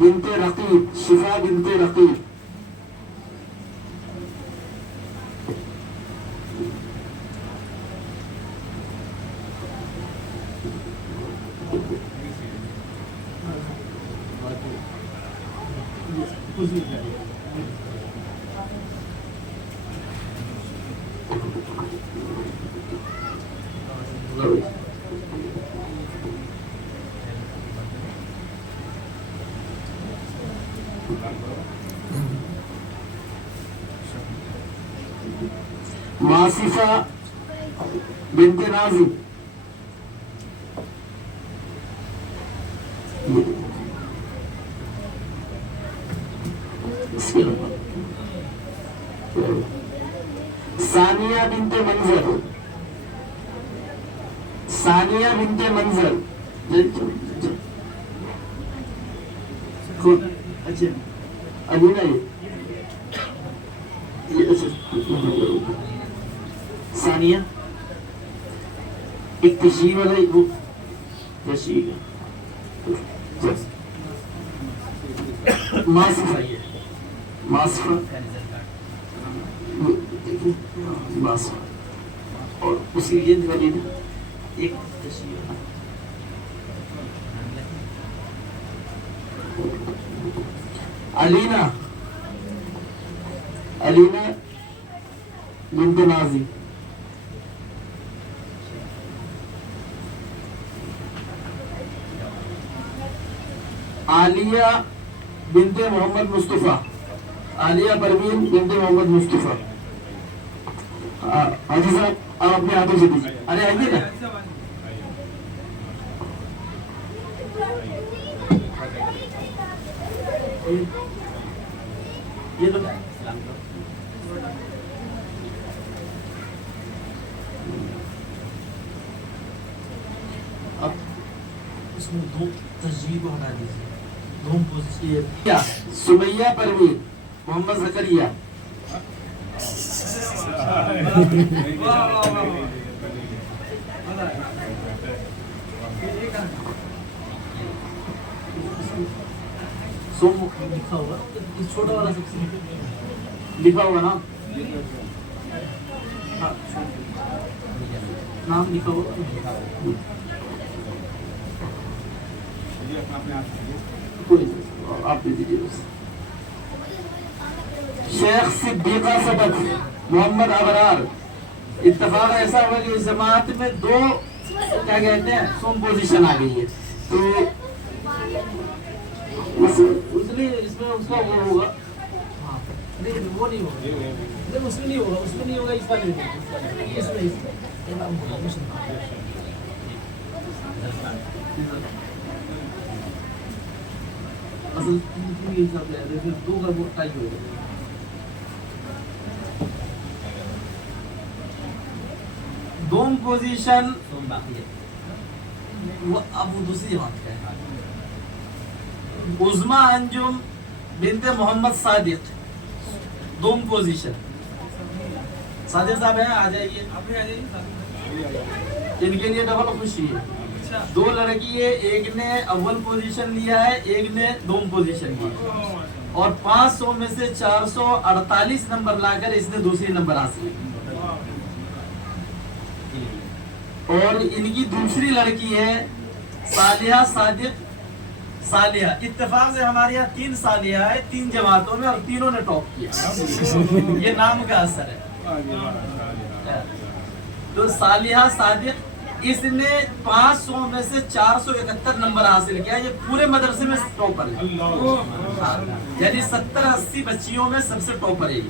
बिनते रकीब, शिफा बिनते Raqib. मासिफा बिनते Nazi, Sania बिनते मंजर, सानिया बिनते मंजर। अच्छा अभी नहीं सानिया एक तशरीह वाला वो तशरीह मासिफा, ये मासिफा मासिफा और उसी ये वाली ना एक तशरीह अलीना, अलीना बिनते नाजी, आलिया बिनते मोहम्मद मुस्तफा, आलिया परवीन बिनते मोहम्मद मुस्तफा। हाजी साहब आप अपने हाथों से दीजिए। अरे आइए ना, ये तो अब इसमें दो तस्वीर को हटा दीजिए, दो पोजीशन। क्या सुमैया परवीन, मोहम्मद जकरिया। सोम लिखा होगा, इस छोटा वाला सबसे लिखा होगा ना, नाम लिखा होगा। आप दे दीजिए। शेख सिद्दीका सबक, मोहम्मद अबरार। इत्तेफाक ऐसा हुआ कि इस जमात में दो क्या कहते हैं सोम पोजीशन आ गई है, तो इसलिए इसमें उसका वो होगा। नहीं वो नहीं होगा, नहीं उसमें नहीं होगा, उसमें नहीं होगा, इस बार नहीं होगा, इसमें इसमें असल ये हिसाब से फिर दो का वो टाइप होगा। दोम पोजीशन वो अब वो दूसरी जमात का है। उज़मा अंजुम बिनते मोहम्मद सादिक, दोम पोजीशन। सादिक साहब हैं, आ जाइए। इनके लिए डबल खुशी है, दो लड़की है, एक ने अव्वल पोजीशन लिया है, एक ने दोम पोजीशन लिया, और 500 में से 448 नंबर लाकर इसने दूसरी नंबर हासिल की। और इनकी दूसरी लड़की है सालिहा सादिक, सालिहा। इत्तेफाक से हमारे यहाँ 3 सालिहा है 3 जमातों में, और तीनों ने टॉप किया। ये नाम का असर है। तो सालिहा सादिक, इसने 500 में से 471 नंबर हासिल किया। ये पूरे मदरसे में टॉपर है, यानी 70-80 बच्चियों में सबसे टॉपर है।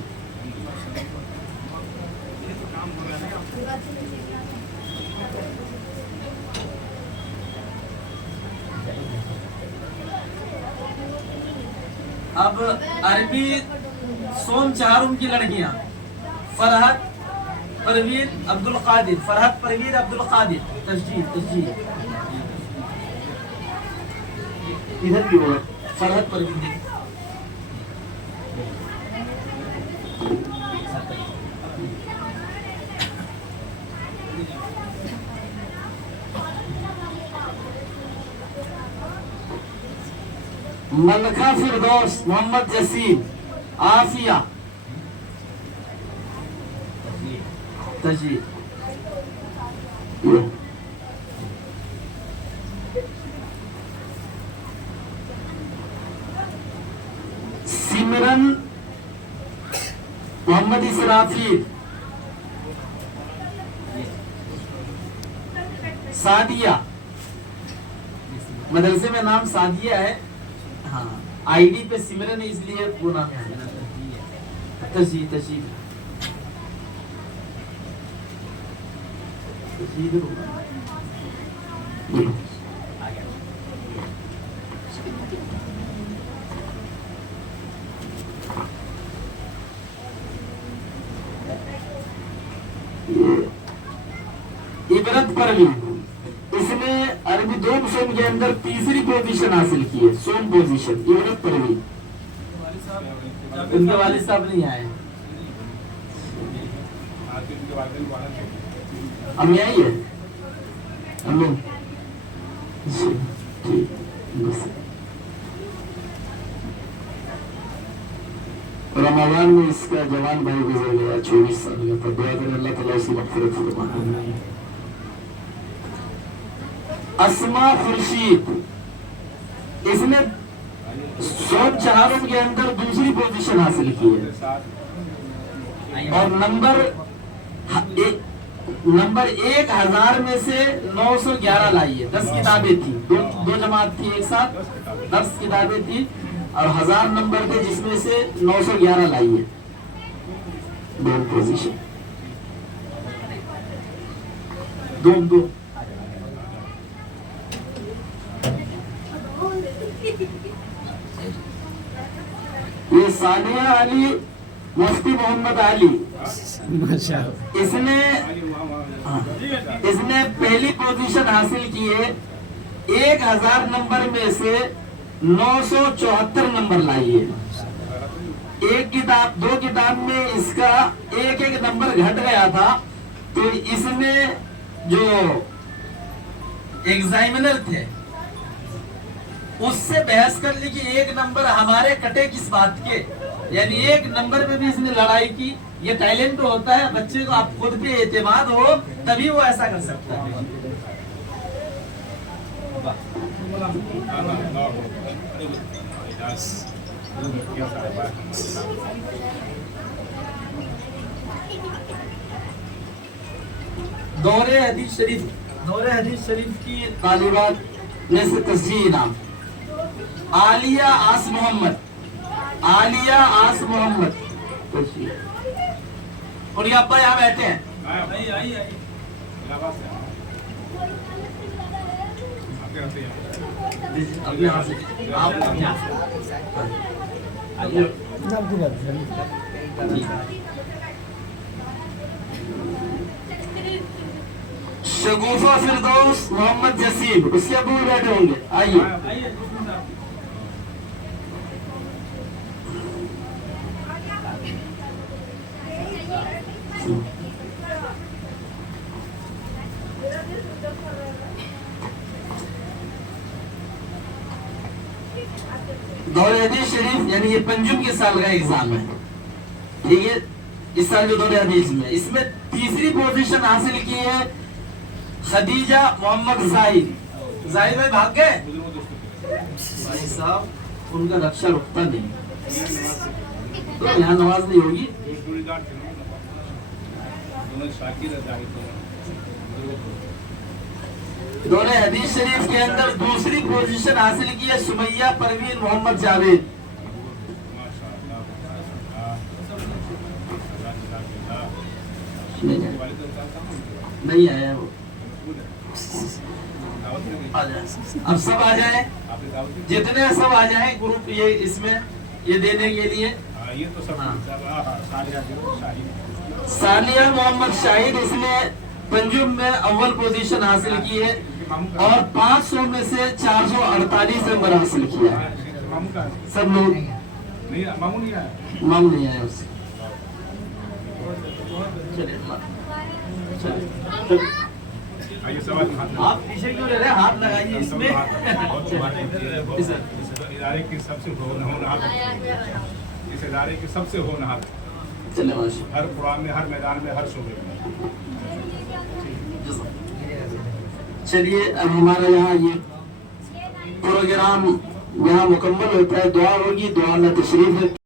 अब अरबी सोम चारुम की लड़कियां फरहत परवीन अब्दुल कादिर, फरहत परवीन अब्दुल कादिर। तस्जील तस्जील इधर भी होगा, फरहत परवीन। मलका फिरदौस मोहम्मद जसीम, आफिया तजी, सिमरन मोहम्मद इसराफिल, सादिया, मदरसे में नाम सादिया है, हाँ आईडी पे सिमरन है इसलिए वो नाम है। तजी तजी इबरत परवीन, इसने अरबी 2 विषयों के अंदर तीसरी पोजीशन हासिल की है, सोम पोजीशन। इबरत परवीन, उनके वालिद साहब नहीं आए, अम्मी आई है, अम्मी ठीक बस। रमजान में इसका जवान भाई गुजर गया 24 साल का था। दुआ करें अल्लाह ताला उसकी मग़फ़िरत फरमाए। अस्मा खुर्शीद, इसने सोम चहारों के अंदर दूसरी पोजीशन हासिल की है और नंबर 1000 में से 911 लाई है। 10 किताबें थी, दो जमात थी एक साथ, 10 किताबें थी और 1000 नंबर थे जिसमें से 911 लाई है। दो पोजीशन, दो ये सानिया अली मुफ्ती मोहम्मद अली, इसने पहली पोजीशन हासिल की है। 1000 नंबर में से 974 नंबर लाई है। एक किताब 2 किताब में इसका एक नंबर घट गया था, तो इसने जो एग्जामिनर थे उससे बहस कर ली कि 1 नंबर हमारे कटे किस बात के, यानी 1 नंबर में भी इसने लड़ाई की। ये टैलेंट तो होता है बच्चे को, आप खुद पे एतमाद हो तभी वो ऐसा कर सकता है। दौरे हदीस शरीफ की तालिबात में से तस्जीह नाम आलिया आस मोहम्मद, आलिया आस मोहम्मद, और ये अब्बा यहाँ बैठे हैं। अपने आप से शगुफा फिरदौस मोहम्मद जसीम, उसके अबू बैठे होंगे, आइए। दौरे हदीस शरीफ यानी ये पंजुम के साल का एग्जाम है, ठीक है। इस साल जो दौरे हदीस में इसमें तीसरी पोजीशन हासिल की है खदीजा मोहम्मद जाहिद। जाहिद भाई भाग गए भाई साहब, उनका रक्षा रुकता नहीं, तो यहाँ नमाज नहीं होगी। दौरे हदीस शरीफ के अंदर दूसरी पोजीशन हासिल की है सुमैया परवीन मोहम्मद जावेद। नहीं आया वो, अब सब आ जाए, जितने सब आ जाए ग्रुप ये इसमें ये देने के लिए। ये तो सब सालिया मोहम्मद शाहिद, इसने पंजुम में अव्वल पोजीशन हासिल की है और 500 में से 448 नंबर हासिल किया है। सब लोग मामू नहीं आया उससे। आप पीछे क्यों ले रहे हैं, हाथ लगाइए इसमें। इदारे की सबसे होनहार, इस इदारे की सबसे होनहार, चले माशा हर कुरान में, हर मैदान में, हर शोबे में। चलिए अब हमारा यहाँ ये प्रोग्राम यहाँ मुकम्मल होता है, दुआ होगी, दुआ अल्लाह तशरीफ है।